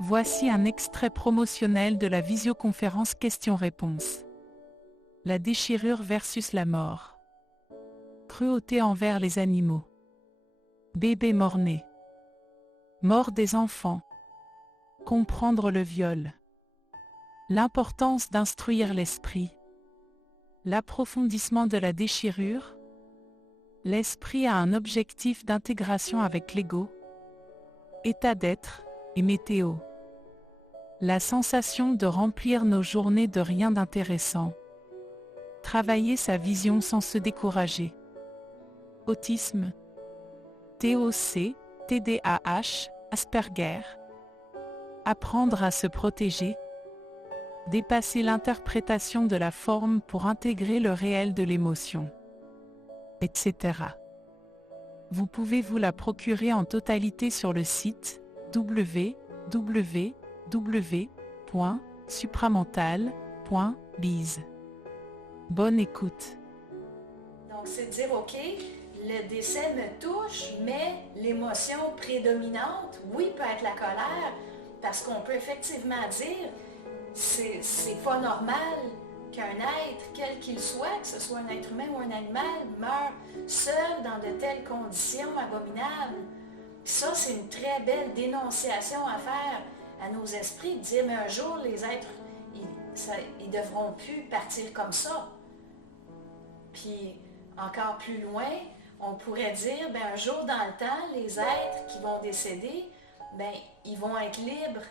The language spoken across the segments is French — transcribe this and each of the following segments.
Voici un extrait promotionnel de la visioconférence questions-réponses. La déchirure versus la mort. Cruauté envers les animaux. Bébé mort-né. Mort des enfants. Comprendre le viol. L'importance d'instruire l'esprit. L'approfondissement de la déchirure. L'esprit a un objectif d'intégration avec l'ego. État d'être et météo. La sensation de remplir nos journées de rien d'intéressant. Travailler sa vision sans se décourager. Autisme. TOC, TDAH, Asperger. Apprendre à se protéger. Dépasser l'interprétation de la forme pour intégrer le réel de l'émotion. Etc. Vous pouvez vous la procurer en totalité sur le site www.supramental.biz. Bonne écoute. Donc, c'est de dire, OK, le décès me touche, mais l'émotion prédominante, oui, peut être la colère, parce qu'on peut effectivement dire, c'est pas normal qu'un être, quel qu'il soit, que ce soit un être humain ou un animal, meure seul dans de telles conditions abominables. Ça, c'est une très belle dénonciation à faire à nos esprits, de dire, mais un jour, les êtres, ils devront plus partir comme ça. Puis, encore plus loin, on pourrait dire, ben, un jour dans le temps, les êtres qui vont décéder, ben, ils vont être libres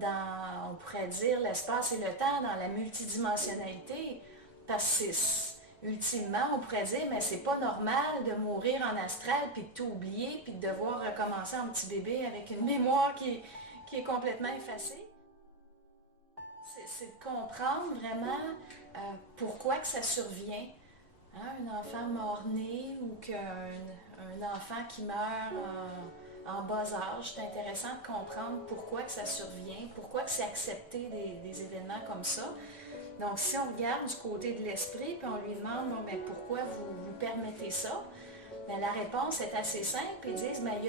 dans, on pourrait dire, l'espace et le temps, dans la multidimensionnalité. Parce que, ultimement, on pourrait dire, mais c'est pas normal de mourir en astral, puis de tout oublier, puis de devoir recommencer en petit bébé avec une mémoire qui est complètement effacée. C'est de comprendre vraiment pourquoi que ça survient. Hein, un enfant mort-né ou qu'un enfant qui meurt en bas âge, c'est intéressant de comprendre pourquoi que ça survient, pourquoi que c'est accepté des événements comme ça. Donc, si on regarde du côté de l'esprit, puis on lui demande, bon, ben, pourquoi vous permettez ça, ben, la réponse est assez simple. Ils disent, ben, il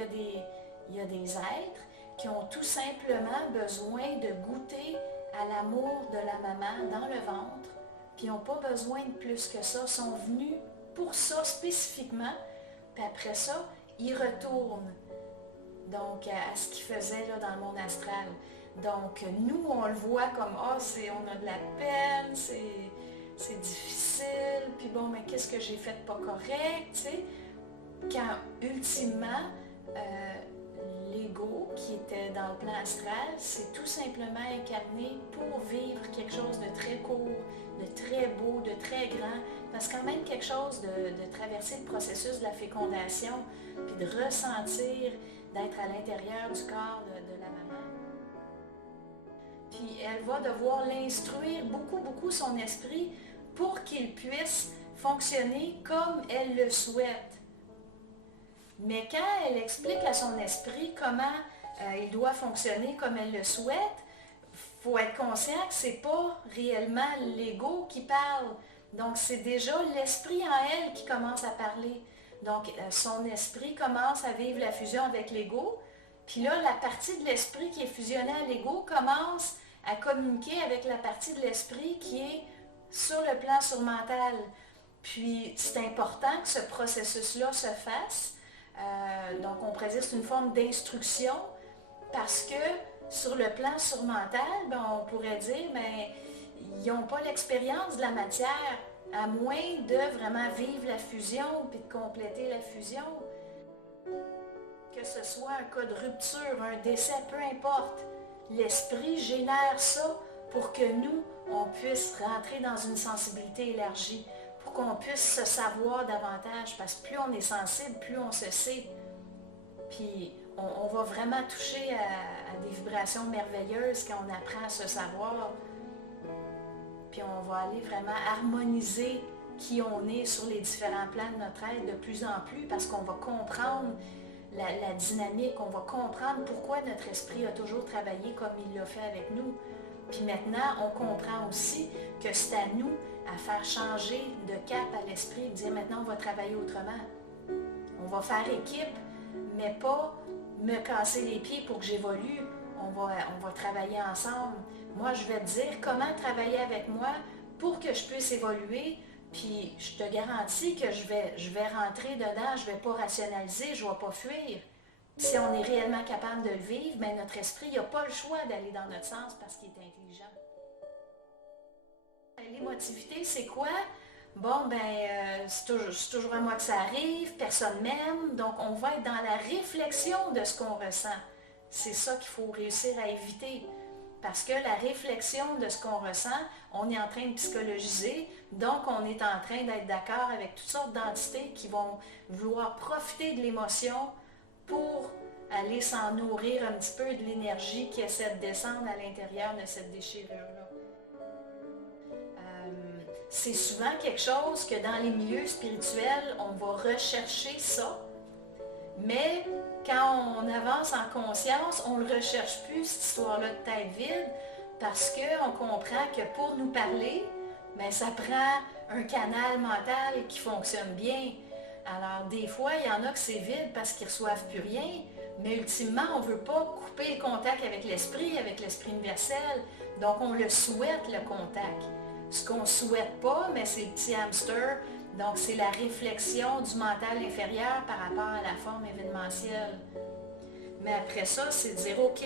y a des êtres qui ont tout simplement besoin de goûter à l'amour de la maman dans le ventre, puis ils n'ont pas besoin de plus que ça, sont venus pour ça spécifiquement, puis après ça, ils retournent donc à ce qu'ils faisaient là, dans le monde astral. Donc nous, on le voit comme, on a de la peine, c'est difficile, puis bon, mais qu'est-ce que j'ai fait de pas correct, tu sais, quand ultimement, l'ego qui était dans le plan astral, c'est tout simplement incarné pour vivre quelque chose de très court, de très beau, de très grand, parce que quand même quelque chose de traverser le processus de la fécondation, puis de ressentir, d'être à l'intérieur du corps de la maman. Puis elle va devoir l'instruire beaucoup son esprit pour qu'il puisse fonctionner comme elle le souhaite. Mais quand elle explique à son esprit comment il doit fonctionner comme elle le souhaite, il faut être conscient que ce n'est pas réellement l'ego qui parle. Donc c'est déjà l'esprit en elle qui commence à parler. Donc son esprit commence à vivre la fusion avec l'ego. Puis là, la partie de l'esprit qui est fusionnée à l'ego commence à communiquer avec la partie de l'esprit qui est sur le plan surmental. Puis c'est important que ce processus-là se fasse. Donc on pourrait dire que c'est une forme d'instruction parce que sur le plan surmental, ben, on pourrait dire ils n'ont pas l'expérience de la matière à moins de vraiment vivre la fusion puis de compléter la fusion. Que ce soit un cas de rupture, un décès, peu importe, l'esprit génère ça pour que nous, on puisse rentrer dans une sensibilité élargie, pour qu'on puisse se savoir davantage, parce que plus on est sensible, plus on se sait. Puis on va vraiment toucher à des vibrations merveilleuses quand on apprend à se savoir. Puis on va aller vraiment harmoniser qui on est sur les différents plans de notre être de plus en plus, parce qu'on va comprendre la dynamique, on va comprendre pourquoi notre esprit a toujours travaillé comme il l'a fait avec nous. Puis maintenant, on comprend aussi que c'est à nous à faire changer de cap à l'esprit, de dire maintenant on va travailler autrement. On va faire équipe, mais pas me casser les pieds pour que j'évolue. On va travailler ensemble. Moi, je vais te dire comment travailler avec moi pour que je puisse évoluer. Puis je te garantis que je vais rentrer dedans, je ne vais pas rationaliser, je ne vais pas fuir. Si on est réellement capable de le vivre, bien, notre esprit n'a pas le choix d'aller dans notre sens parce qu'il est intelligent. L'émotivité, c'est quoi? Bon, c'est toujours à moi que ça arrive, personne m'aime, donc on va être dans la réflexion de ce qu'on ressent. C'est ça qu'il faut réussir à éviter. Parce que la réflexion de ce qu'on ressent, on est en train de psychologiser, donc on est en train d'être d'accord avec toutes sortes d'entités qui vont vouloir profiter de l'émotion pour aller s'en nourrir un petit peu de l'énergie qui essaie de descendre à l'intérieur de cette déchirure-là. C'est souvent quelque chose que dans les milieux spirituels, on va rechercher ça, mais quand on avance en conscience, on ne le recherche plus, cette histoire-là de tête vide, parce qu'on comprend que pour nous parler, ça prend un canal mental qui fonctionne bien. Alors, des fois, il y en a que c'est vide parce qu'ils ne reçoivent plus rien, mais ultimement, on ne veut pas couper le contact avec l'esprit universel. Donc, on le souhaite, le contact. Ce qu'on ne souhaite pas, mais c'est le petit hamster. Donc, c'est la réflexion du mental inférieur par rapport à la forme événementielle. Mais après ça, c'est de dire, OK,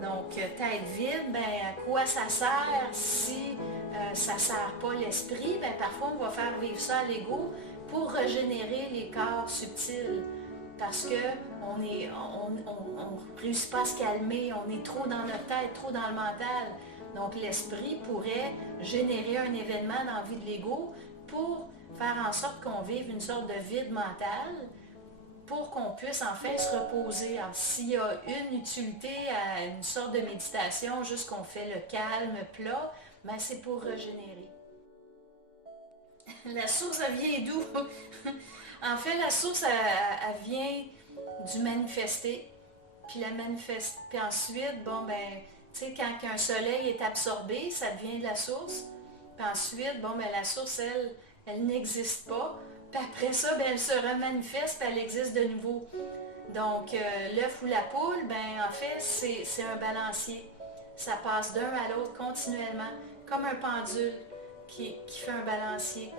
donc, tête vide, à quoi ça sert si ça ne sert pas l'esprit? Parfois, on va faire vivre ça à l'ego pour régénérer les corps subtils. Parce qu'on ne réussit pas à se calmer, on est trop dans notre tête, trop dans le mental. Donc, l'esprit pourrait générer un événement dans la vie de l'ego pour faire en sorte qu'on vive une sorte de vide mental pour qu'on puisse en fait se reposer. Alors, s'il y a une utilité à une sorte de méditation, juste qu'on fait le calme plat, c'est pour régénérer. La source, elle vient d'où? En fait, la source, elle vient du manifester. Puis ensuite, tu sais, quand un soleil est absorbé, ça devient de la source. Puis ensuite, la source, elle n'existe pas. Puis après ça, elle se remanifeste, puis elle existe de nouveau. Donc, l'œuf ou la poule, en fait, c'est un balancier. Ça passe d'un à l'autre continuellement, comme un pendule qui fait un balancier.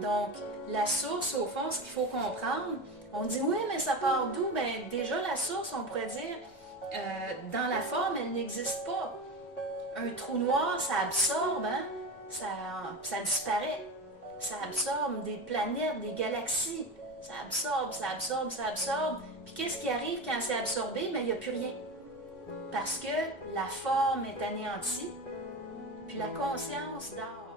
Donc, la source, au fond, ce qu'il faut comprendre, on dit, oui, mais ça part d'où? Déjà, la source, on pourrait dire, dans la forme, elle n'existe pas. Un trou noir, ça absorbe, ça disparaît. Ça absorbe des planètes, des galaxies. Ça absorbe, ça absorbe, ça absorbe. Puis qu'est-ce qui arrive quand c'est absorbé? Il n'y a plus rien. Parce que la forme est anéantie, puis la conscience dort.